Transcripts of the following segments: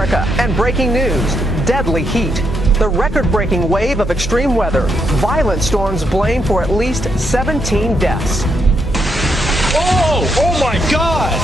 America, and breaking news, deadly heat. The record-breaking wave of extreme weather, violent storms blamed for at least 17 deaths. Oh my God!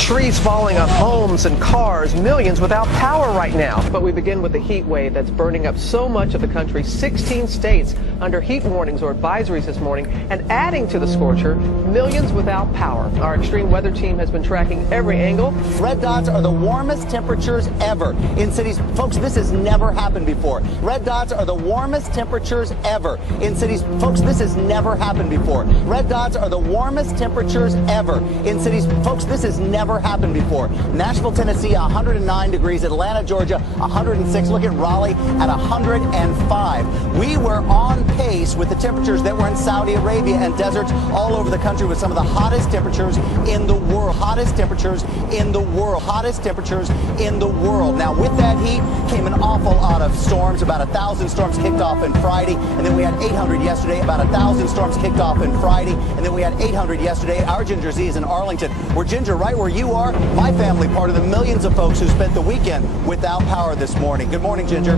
Trees falling on homes and cars, millions without power right now. But we begin with the heat wave that's burning up so much of the country. 16 states under heat warnings or advisories this morning, and adding to the scorcher, millions without power. Our extreme weather team has been tracking every angle. Red dots are the warmest temperatures ever in cities. Folks, this has never happened before. Red dots are the warmest temperatures ever in cities. Folks, this has never happened before. Red dots are the warmest temperatures ever in cities. Folks, this has never happened before. Nashville, Tennessee, 109 degrees. Atlanta, Georgia, 106. Look at Raleigh at 105. We were on pace with the temperatures that were in Saudi Arabia and deserts all over the country with some of the hottest temperatures in the world. Hottest temperatures in the world. Hottest temperatures in the world. Now, with that heat came an awful lot of storms. About 1,000 storms kicked off on Friday, and then we had 800 yesterday. About 1,000 storms kicked off on Friday, and then we had 800 yesterday. Our Ginger Z is in Arlington. We're Ginger, right where you are. My family, part of the millions of folks who spent the weekend without power this morning. Good morning, Ginger.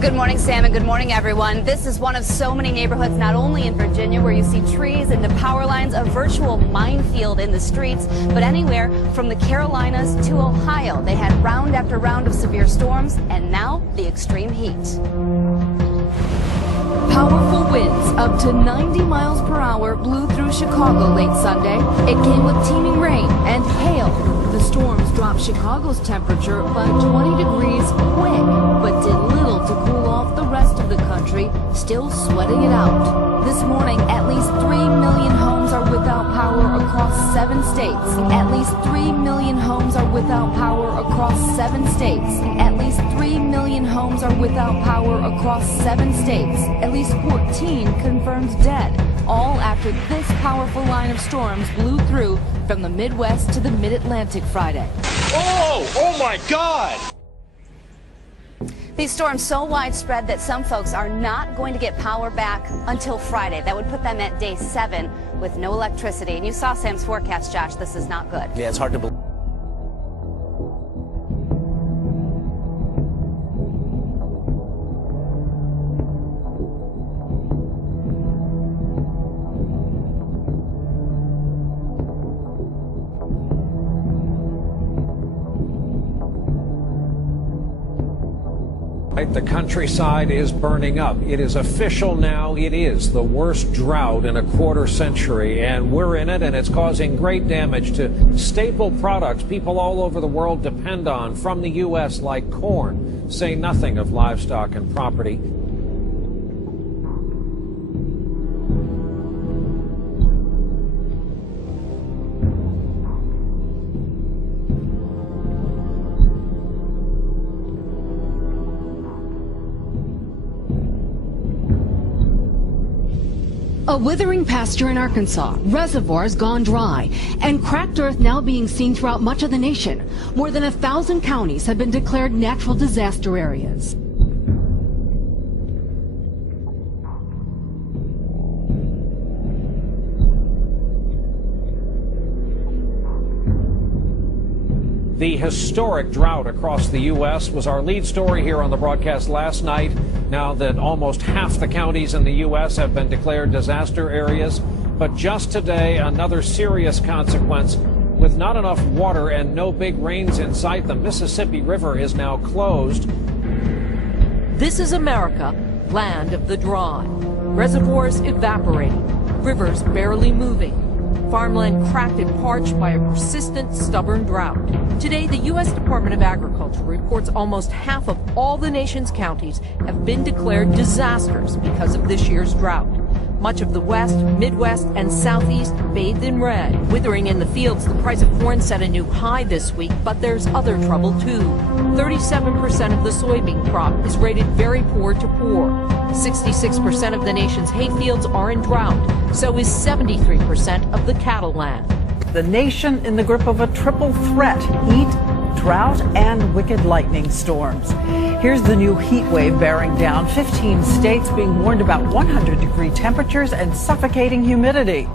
Good morning, Sam, and good morning, everyone. This is one of so many neighborhoods, not only in Virginia, where you see trees and the power lines, a virtual minefield in the streets, but anywhere from the Carolinas to Ohio. They had round after round of severe storms, and now the extreme heat. Powerful winds up to 90 miles per hour blew through Chicago late Sunday. It came with teeming rain and hail. The storms dropped Chicago's temperature by 20 degrees quick, but did little to cool off the rest of the country, still sweating it out. This morning, at least 3 million homes are without power across 7 states. At least 3 million homes are without power across 7 states. At least 3 million homes are without power across 7 states. At least 14 confirmed dead, all after this powerful line of storms blew through from the Midwest to the Mid-Atlantic Friday. Oh my God! These storms so widespread that some folks are not going to get power back until Friday. That would put them at day 7 with no electricity. And you saw Sam's forecast, Josh. This is not good. Yeah, it's hard to believe. The countryside is burning up. It is official now. It is the worst drought in a quarter century, and we're in it, and it's causing great damage to staple products people all over the world depend on from the U.S., like corn, say nothing of livestock and property. A withering pasture in Arkansas, reservoirs gone dry, and cracked earth now being seen throughout much of the nation. More than 1,000 counties have been declared natural disaster areas. The historic drought across the U.S. was our lead story here on the broadcast last night. Now that almost half the counties in the U.S. have been declared disaster areas. But just today, another serious consequence. With not enough water and no big rains in sight, the Mississippi River is now closed. This is America, land of the dry. Reservoirs evaporating, rivers barely moving. Farmland cracked and parched by a persistent, stubborn drought. Today, the U.S. Department of Agriculture reports almost half of all the nation's counties have been declared disasters because of this year's drought. Much of the West, Midwest, and Southeast bathed in red. Withering in the fields, the price of corn set a new high this week, but there's other trouble too. 37% of the soybean crop is rated very poor to poor. 66% of the nation's hayfields are in drought. So is 73% of the cattle land. The nation in the grip of a triple threat: heat, drought, and wicked lightning storms. Here's the new heat wave bearing down. 15 states being warned about 100-degree temperatures and suffocating humidity.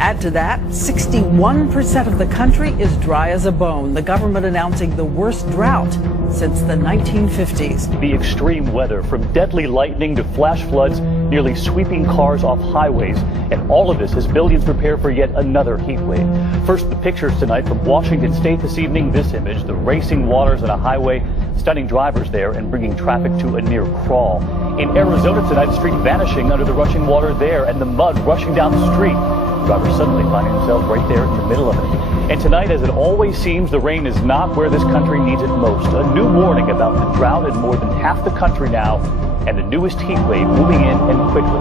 Add to that, 61% of the country is dry as a bone. The government announcing the worst drought since the 1950s. The extreme weather, from deadly lightning to flash floods, nearly sweeping cars off highways. And all of this as billions prepare for yet another heat wave. First, the pictures tonight from Washington State this evening. This image, the racing waters on a highway, stunning drivers there and bringing traffic to a near crawl. In Arizona tonight, the street vanishing under the rushing water there and the mud rushing down the street. Drivers suddenly finding themselves right there in the middle of it. And tonight, as it always seems, the rain is not where this country needs it most. A new warning about the drought in more than half the country now, and the newest heat wave moving in and quickly.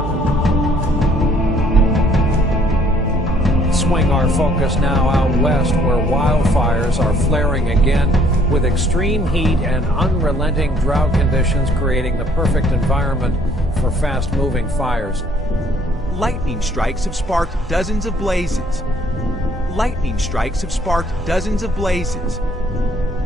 Swing our focus now out west, where wildfires are flaring again, with extreme heat and unrelenting drought conditions creating the perfect environment for fast-moving fires. Lightning strikes have sparked dozens of blazes. Lightning strikes have sparked dozens of blazes.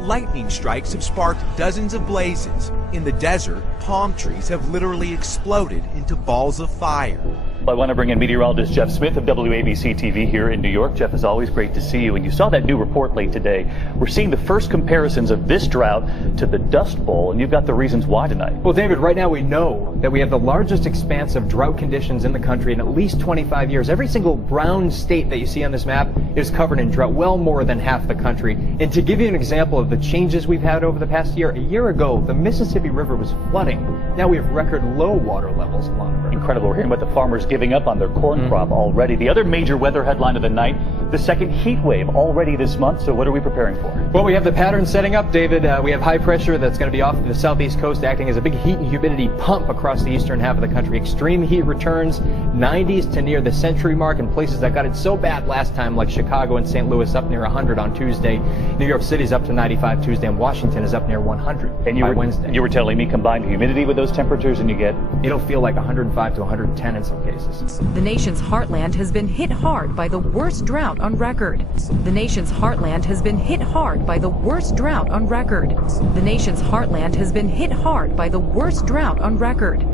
Lightning strikes have sparked dozens of blazes. In the desert, palm trees have literally exploded into balls of fire. I want to bring in meteorologist Jeff Smith of WABC TV here in New York. Jeff, it's always great to see you. And you saw that new report late today. We're seeing the first comparisons of this drought to the Dust Bowl, and you've got the reasons why tonight. Well, David, right now we know that we have the largest expanse of drought conditions in the country in at least 25 years. Every single brown state that you see on this map is covered in drought, well more than half the country. And to give you an example of the changes we've had over the past year, a year ago, the Mississippi River was flooding. Now we have record low water levels along the river. Incredible. We're hearing about the farmers giving up on their corn crop already. The other major weather headline of the night, the second heat wave already this month. So what are we preparing for? Well, we have the pattern setting up, David. We have high pressure that's going to be off the southeast coast, acting as a big heat and humidity pump across the eastern half of the country. Extreme heat returns, 90s to near the century mark in places that got it so bad last time, like Chicago and St. Louis, up near 100 on Tuesday. New York City's up to 95 Tuesday, and Washington is up near 100 by Wednesday. You were telling me combine the humidity with those temperatures and you get... It'll feel like 105 to 110 in some cases. The nation's heartland has been hit hard by the worst drought on record. The nation's heartland has been hit hard by the worst drought on record. The nation's heartland has been hit hard by the worst drought on record.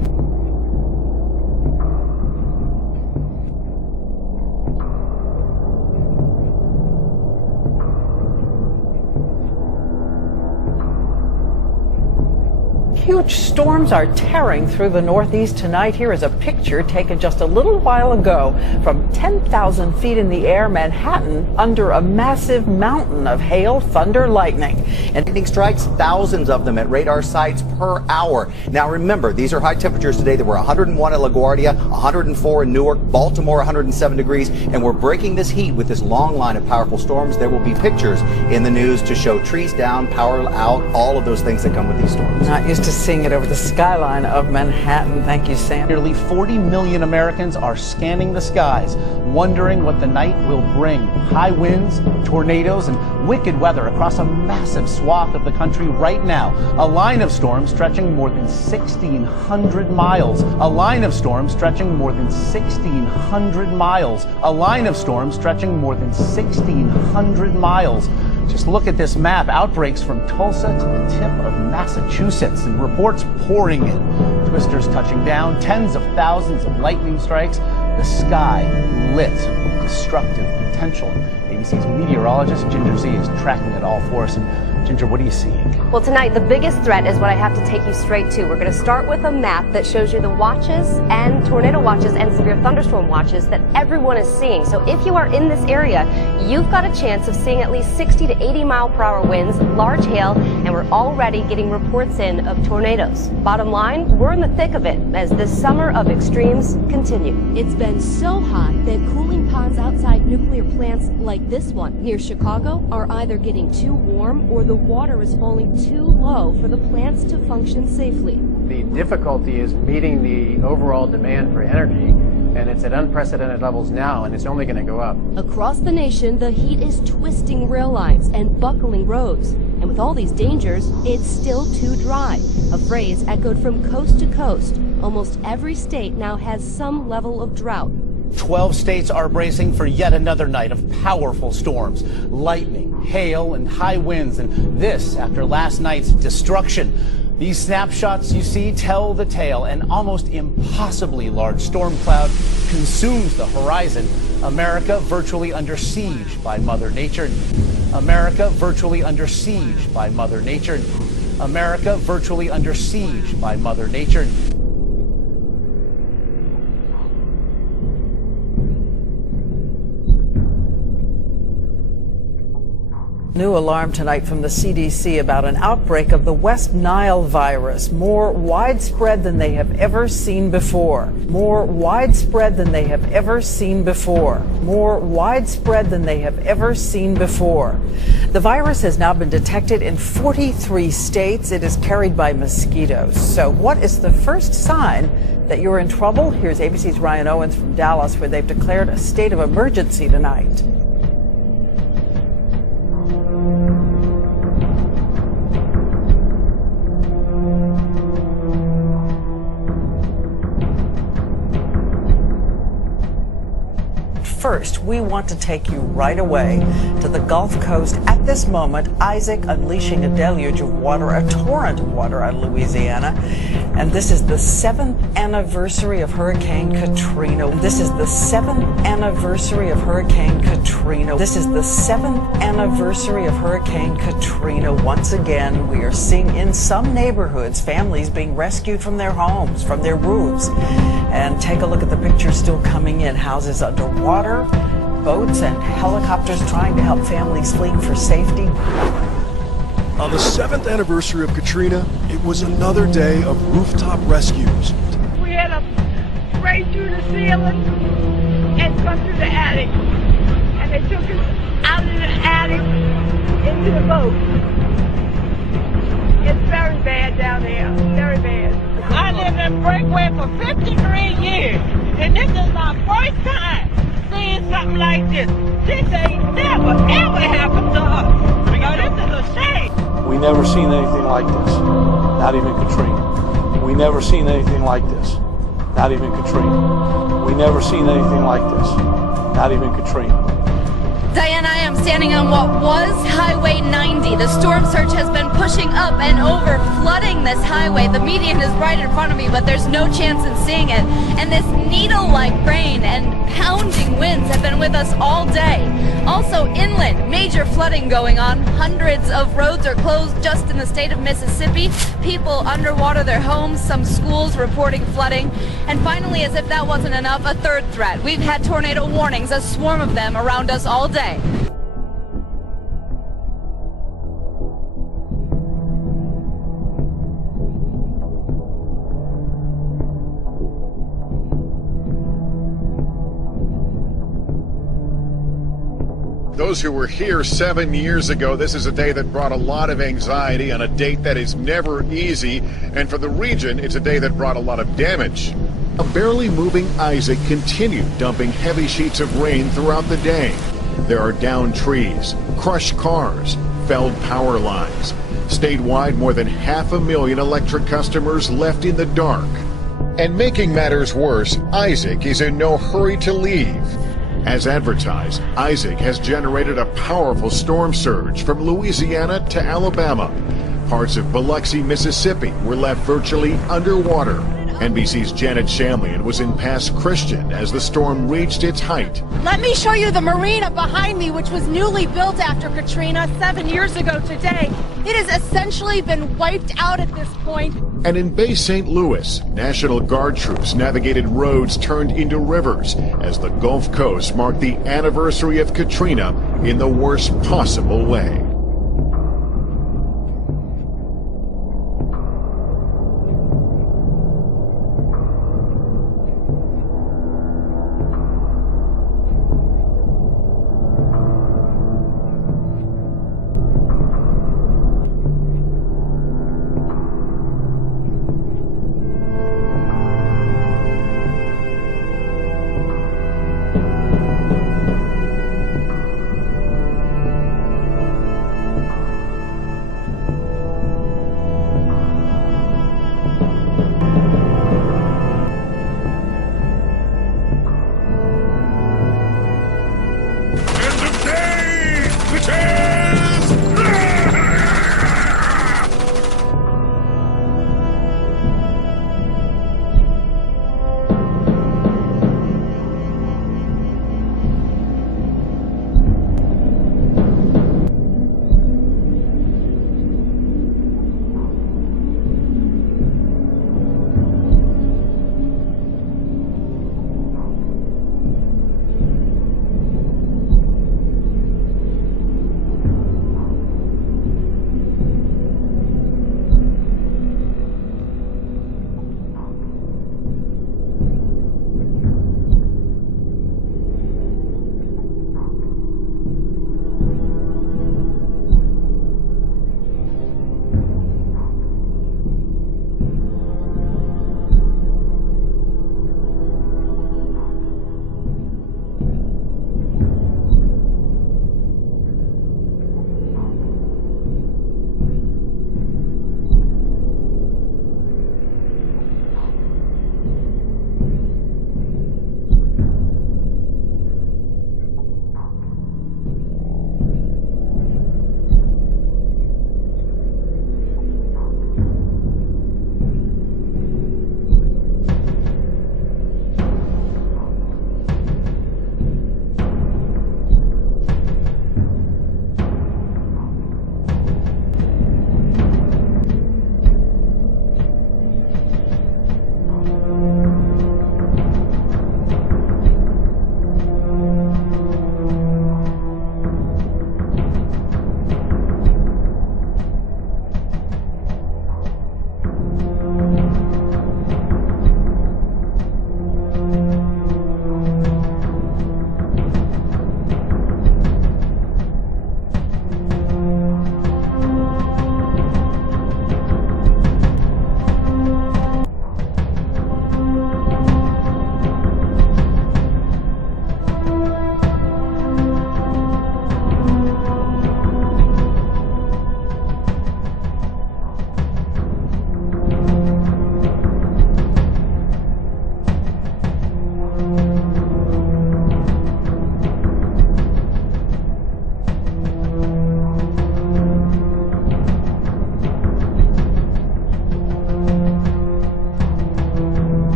Huge storms are tearing through the Northeast tonight. Here is a picture taken just a little while ago from 10,000 feet in the air, Manhattan, under a massive mountain of hail, thunder, lightning. And lightning strikes, thousands of them at radar sites per hour. Now remember, these are high temperatures today. There were 101 at LaGuardia, 104 in Newark, Baltimore 107 degrees, and we're breaking this heat with this long line of powerful storms. There will be pictures in the news to show trees down, power out, all of those things that come with these storms. Not used to seeing it over the skyline of Manhattan. Thank you, Sam. Nearly 40 million Americans are scanning the skies, wondering what the night will bring. High winds, tornadoes, and wicked weather across a massive swath of the country right now. A line of storms stretching more than 1,600 miles. A line of storms stretching more than 1,600 miles. A line of storms stretching more than 1,600 miles. Just look at this map. Outbreaks from Tulsa to the tip of Massachusetts, and reports pouring in. Twisters touching down, tens of thousands of lightning strikes. The sky lit with destructive potential. ABC's meteorologist Ginger Z is tracking it all for us. And Ginger, what are you seeing? Well, tonight the biggest threat is what I have to take you straight to. We're going to start with a map that shows you the watches and tornado watches and severe thunderstorm watches that everyone is seeing. So if you are in this area, you've got a chance of seeing at least 60 to 80 mile per hour winds, large hail, and we're already getting reports in of tornadoes. Bottom line, we're in the thick of it as this summer of extremes continue. It's been so hot that cooling ponds outside nuclear plants like this one near Chicago are either getting too warm or the water is falling too low for the plants to function safely. The difficulty is meeting the overall demand for energy, and it's at unprecedented levels now, and it's only going to go up. Across the nation, the heat is twisting rail lines and buckling roads. And with all these dangers, it's still too dry. A phrase echoed from coast to coast. Almost every state now has some level of drought. 12 states are bracing for yet another night of powerful storms, lightning, hail, and high winds. And this after last night's destruction. These snapshots you see tell the tale. An almost impossibly large storm cloud consumes the horizon. America virtually under siege by Mother Nature. America virtually under siege by Mother Nature. America virtually under siege by Mother Nature. New alarm tonight from the CDC about an outbreak of the West Nile virus, more widespread than they have ever seen before. More widespread than they have ever seen before. More widespread than they have ever seen before. The virus has now been detected in 43 states. It is carried by mosquitoes. So what is the first sign that you're in trouble? Here's ABC's Ryan Owens from Dallas, where they've declared a state of emergency tonight. First, we want to take you right away to the Gulf Coast. At this moment, Isaac unleashing a deluge of water, a torrent of water on Louisiana. And this is the 7th anniversary of Hurricane Katrina. This is the 7th anniversary of Hurricane Katrina. This is the 7th anniversary of Hurricane Katrina. Once again, we are seeing in some neighborhoods families being rescued from their homes, from their roofs. And take a look at the pictures still coming in. Houses underwater, boats and helicopters trying to help families fleeing for safety. On the 7th anniversary of Katrina, it was another day of rooftop rescues. We had to break through the ceiling and come through the attic. And they took us out of the attic into the boat. It's very bad down there, very bad. I lived in Breakaway for 53 years, and this is my first time seeing something like this. This ain't never, ever happened to us. This is a shame. We never seen anything like this, not even Katrina. We never seen anything like this, not even Katrina. We never seen anything like this, not even Katrina. Diana, I am standing on what was Highway 90. The storm surge has been pushing up and over, flooding this highway. The median is right in front of me, but there's no chance in seeing it. And this needle-like rain and pounding winds have been with us all day. Also inland, major flooding going on. Hundreds of roads are closed just in the state of Mississippi. People underwater their homes, some schools reporting flooding. And finally, as if that wasn't enough, a third threat. We've had tornado warnings, a swarm of them around us all day. Those who were here 7 years ago, this is a day that brought a lot of anxiety on a date that is never easy. And for the region, it's a day that brought a lot of damage. A barely moving Isaac continued dumping heavy sheets of rain throughout the day. There are downed trees, crushed cars, felled power lines. Statewide, more than 500,000 electric customers left in the dark. And making matters worse, Isaac is in no hurry to leave. As advertised, Isaac has generated a powerful storm surge from Louisiana to Alabama. Parts of Biloxi, Mississippi were left virtually underwater. NBC's Janet Shamlian was in Pass Christian as the storm reached its height. Let me show you the marina behind me, which was newly built after Katrina 7 years ago today. It has essentially been wiped out at this point. And in Bay St. Louis, National Guard troops navigated roads turned into rivers as the Gulf Coast marked the anniversary of Katrina in the worst possible way.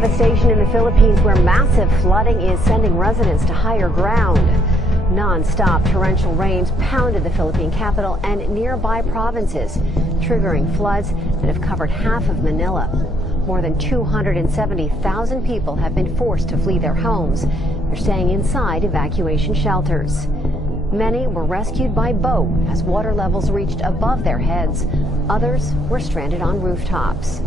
devastation in the Philippines, where massive flooding is sending residents to higher ground. Non-stop torrential rains pounded the Philippine capital and nearby provinces, triggering floods that have covered half of Manila. More than 270,000 people have been forced to flee their homes. They're staying inside evacuation shelters. Many were rescued by boat as water levels reached above their heads. Others were stranded on rooftops.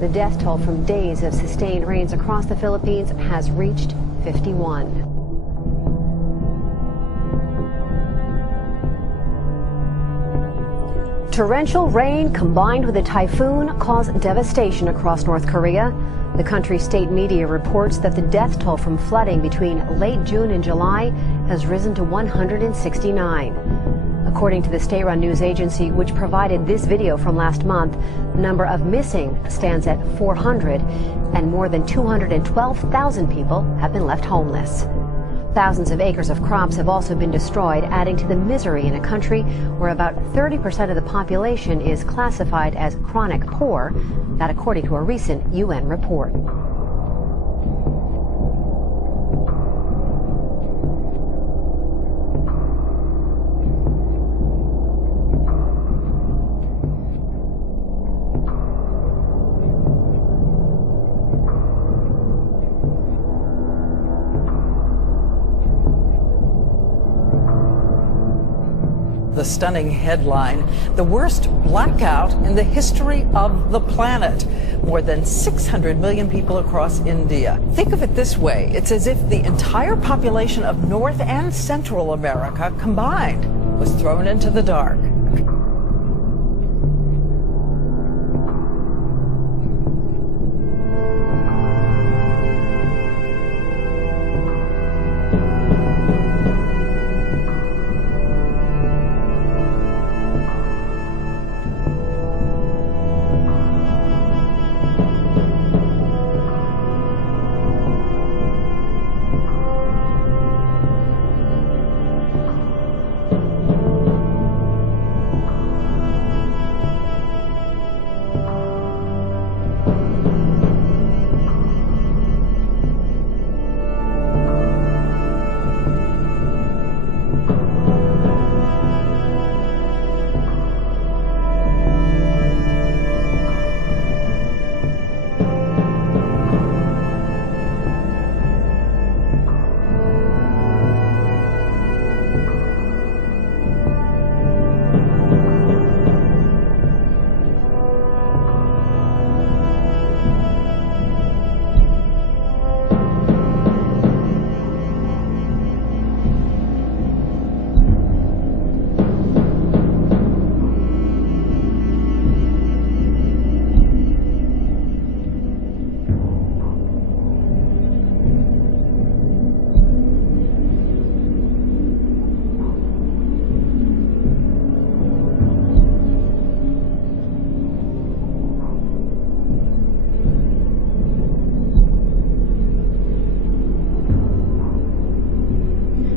The death toll from days of sustained rains across the Philippines has reached 51. Torrential rain combined with a typhoon caused devastation across North Korea. The country's state media reports that the death toll from flooding between late June and July has risen to 169. According to the state-run news agency, which provided this video from last month, the number of missing stands at 400, and more than 212,000 people have been left homeless. Thousands of acres of crops have also been destroyed, adding to the misery in a country where about 30% of the population is classified as chronic poor, that according to a recent UN report. The stunning headline, the worst blackout in the history of the planet. More than 600 million people across India. Think of it this way. It's as if the entire population of North and Central America combined was thrown into the dark.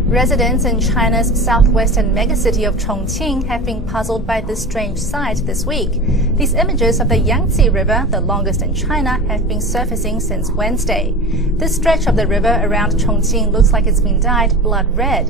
Residents in China's southwestern megacity of Chongqing have been puzzled by this strange sight this week. These images of the Yangtze River, the longest in China, have been surfacing since Wednesday. This stretch of the river around Chongqing looks like it's been dyed blood red.